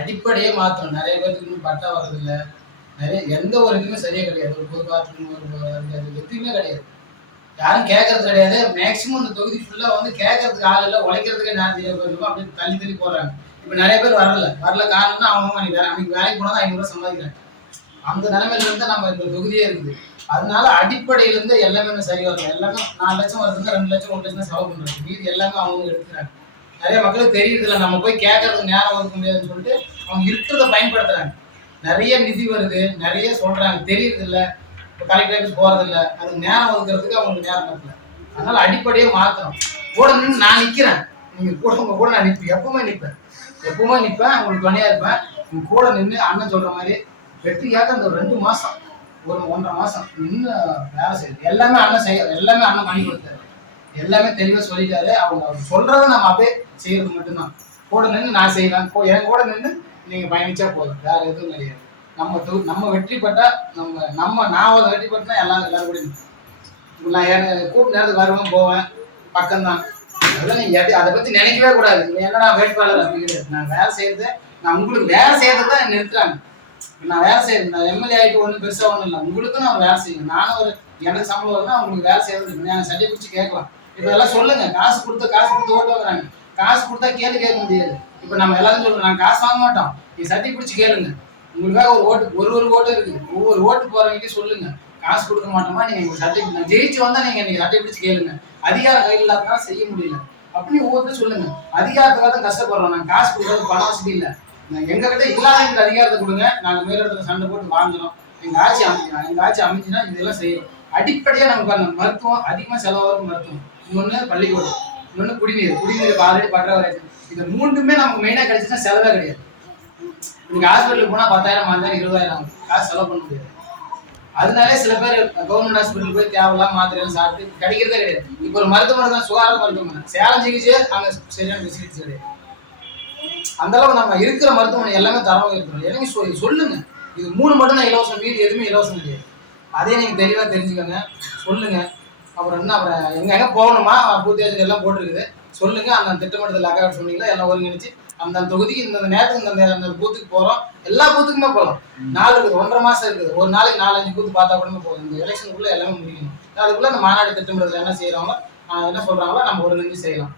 அடிப்படையே மாற்றணும் நிறைய பேருக்கு இன்னும் பட்டா வர்றதில்ல. நிறைய எந்த ஒரு இதுவுமே சரியாக கிடையாது. ஒரு பொது பாத்ரூம் ஒரு எதுவுமே கிடையாது. யாரும் கேட்கறது கிடையாது. மேக்சிமம் இந்த தொகுதி ஃபுல்லாக வந்து கேட்கறதுக்கு ஆள் இல்லை உழைக்கிறதுக்கே நேரம் தெரியாது இருக்கும் அப்படி தள்ளி தள்ளி போகிறாங்க இப்போ நிறைய பேர் வரல. வரல காரணம்னா அவங்க அன்னைக்கு வேலை அன்னைக்கு வேலைக்கு போனால் தான் ஐநூறுரூவா சம்பாதிக்கிறாங்க. அந்த நிலைமையிலேருந்து நம்ம இந்த தொகுதியே இருக்குது. அதனால அடிப்படையிலேருந்து எல்லாமே சரி வரும் எல்லாமே நாலு லட்சம் வருதுன்னா ரெண்டு லட்சம் ஒரு லட்சம் செலவு பண்ணுறாங்க மீதி எல்லாமே அவங்க எடுக்கிறாங்க நிறைய மக்களுக்கு தெரியுது இல்லை நம்ம போய் கேட்கறதுக்கு நேரம் ஒதுக்க முடியாதுன்னு சொல்லிட்டு அவங்க இருக்கிறத பயன்படுத்துறாங்க. நிறைய நிதி வருது. நிறைய சொல்றாங்க. தெரியுது இல்லை இப்போ கலெக்டர் ஆஃபீஸ் போறது இல்லை அதுக்கு நேரம் ஒதுக்குறதுக்கு அவங்களுக்கு நேரம் இல்லை அதனால அடிப்படையே மாத்தணும். கூட நின்று நான் நிற்கிறேன் நீங்க கூட உங்க கூட நான் நிற்பேன் எப்பவுமே நிற்பேன் எப்பவுமே நிற்பேன் உங்களுக்கு துணையா இருப்பேன். உங்க கூட நின்று அண்ணன் சொல்ற மாதிரி வெற்றியாக அந்த ரெண்டு மாசம் ஒரு ஒன்றரை மாசம் நின்று வேலை செய்யுது எல்லாமே அண்ணன் செய்ய எல்லாமே அண்ணன் பண்ணி கொடுத்தாரு. எல்லாமே தெளிவாக சொல்லிட்டாரு. அவங்க அவர் நம்ம அப்படியே செய்யறது மட்டும்தான். கூட நின்று நான் செய்வேன். கோ என் கூட நின்று நீங்க பயணிச்சா போதும். வேற எதுவும் கிடையாது நம்ம தொ- நம்ம வெற்றி பெற்றா நம்ம நம்ம நான் ஒரு வெற்றி பெற்றா எல்லாரும் எல்லாரும் கூட நான் ஏன் கூட்டு நேரத்துக்கு வருவேன் போவேன். பக்கம்தான். அதெல்லாம் நீங்க அதை பத்தி நினைக்கவே கூடாது. என்னடா வேட்பாளர் அப்படின்னு நான் வேலை செய்யறது நான் உங்களுக்கு வேலை செய்யறது தான் நிறுத்துறாங்க. நான் வேலை செய்யறேன் நான் எம்எல்ஏ ஆகிட்டு ஒன்றும் பெருசாக ஒன்றும் இல்லை. உங்களுக்கும் நான் வேலை செய்யணும் நானும் ஒரு எனக்கு சம்பளம் வரும்னா அவங்களுக்கு வேலை செய்யறது நான் சண்டை பிடிச்சி கேட்கலாம். இப்போ எல்லாம் சொல்லுங்க. காசு கொடுத்து காசு கொடுத்து ஓட்டு வாங்குறாங்க. காசு கொடுத்தா கேள்வி கேட்க முடியாது. இப்போ நம்ம எல்லாரும் சொல்றோம் நான் காசு வாங்க மாட்டோம். நீ சட்டை பிடிச்சி கேளுங்க. உங்களுக்காக ஒரு ஓட்டு ஒரு ஒரு ஓட்டு இருக்குது. ஒவ்வொரு ஓட்டு போறவங்க சொல்லுங்க. காசு கொடுக்க மாட்டோமா? நீங்க உங்க சட்டை நான் ஜெயிச்சு வந்தா நீங்க நீங்க சட்டை பிடிச்சு கேளுங்க. அதிகாரம் கையில் இல்லாதான் செய்ய முடியல. அப்படி ஒவ்வொருத்தரும் சொல்லுங்க. அதிகாரத்துக்காக தான் கஷ்டப்படுறோம். நான் காசு கொடுக்கறது பண வசதி இல்லை. நான் எங்க கிட்ட இல்லாத அதிகாரத்தை கொடுங்க. நாங்க மேலிடத்துல சண்டை போட்டு வாங்குறோம் எங்க ஆட்சி அமைக்கணும் எங்க ஆட்சி அமைஞ்சினா இதெல்லாம் செய்யணும் அடிப்படையா நமக்கு அந்த மருத்துவம் அதிகமா செலவாகும் மருத்துவம். இன்னொன்னு பள்ளிக்கூடம். இன்னொன்னு குடிநீர். குடிநீர் ஆல்ரெடி பற்றாக்குறை இது மூன்றுமே நமக்கு மெயினா கிடைச்சுன்னா செலவே கிடையாது. இன்னைக்கு ஹாஸ்பிட்டலுக்கு போனா பத்தாயிரம் ஆயிரம் இருபதாயிரம். ஆகும் காசு செலவு பண்ண முடியாது. அதனாலே சில பேர் கவர்மெண்ட் ஹாஸ்பிட்டல் போய் தேவையில்லாம மாத்திரையெல்லாம் சாப்பிட்டு கிடைக்கிறதே கிடையாது. இப்போ ஒரு மருத்துவமனை தான் சுகாதார மருத்துவமனை. சேலம் சிகிச்சை அங்க சரியான ஃபெசிலிட்டிஸ் கிடையாது. அந்த அளவுக்கு நம்ம இருக்கிற மருத்துவமனை எல்லாமே தரமாக இருக்கணும் எல்லாமே சொல்லி சொல்லுங்க. இது மூணு மட்டும் தான் இலவசம் மீது எதுவுமே இலவசம் கிடையாது. அதே நீங்க தெளிவா தெரிஞ்சுக்கோங்க. சொல்லுங்க. அப்புறம் என்ன அப்புறம் எங்க எங்க போகணுமா? பூத்தியாச்சு எல்லாம் போட்டிருக்குது. சொல்லுங்க. அந்த திட்டமிட்டத்தில் அக்கா சொன்னீங்களா? எல்லாம் ஒருங்கிணைச்சு. அந்த தொகுதிக்கு இந்த நேரத்துக்கு இந்த இந்த பூத்துக்கு போறோம். எல்லா பூத்துக்குமே போகலாம் நாலு இருக்குது. ஒன்றரை மாசம் இருக்குது. ஒரு நாளைக்கு நாலஞ்சு பூத்து பார்த்தா கூட போதும். இந்த எலெக்ஷனுக்குள்ள எல்லாமே முடிக்கணும். அதுக்குள்ள இந்த மாநாடு திட்டமிடுறதுல என்ன செய்யறாங்களோ ஆஹ் என்ன சொல்றாங்களோ நம்ம ஒருங்கிணைஞ்சு செய்யலாம்.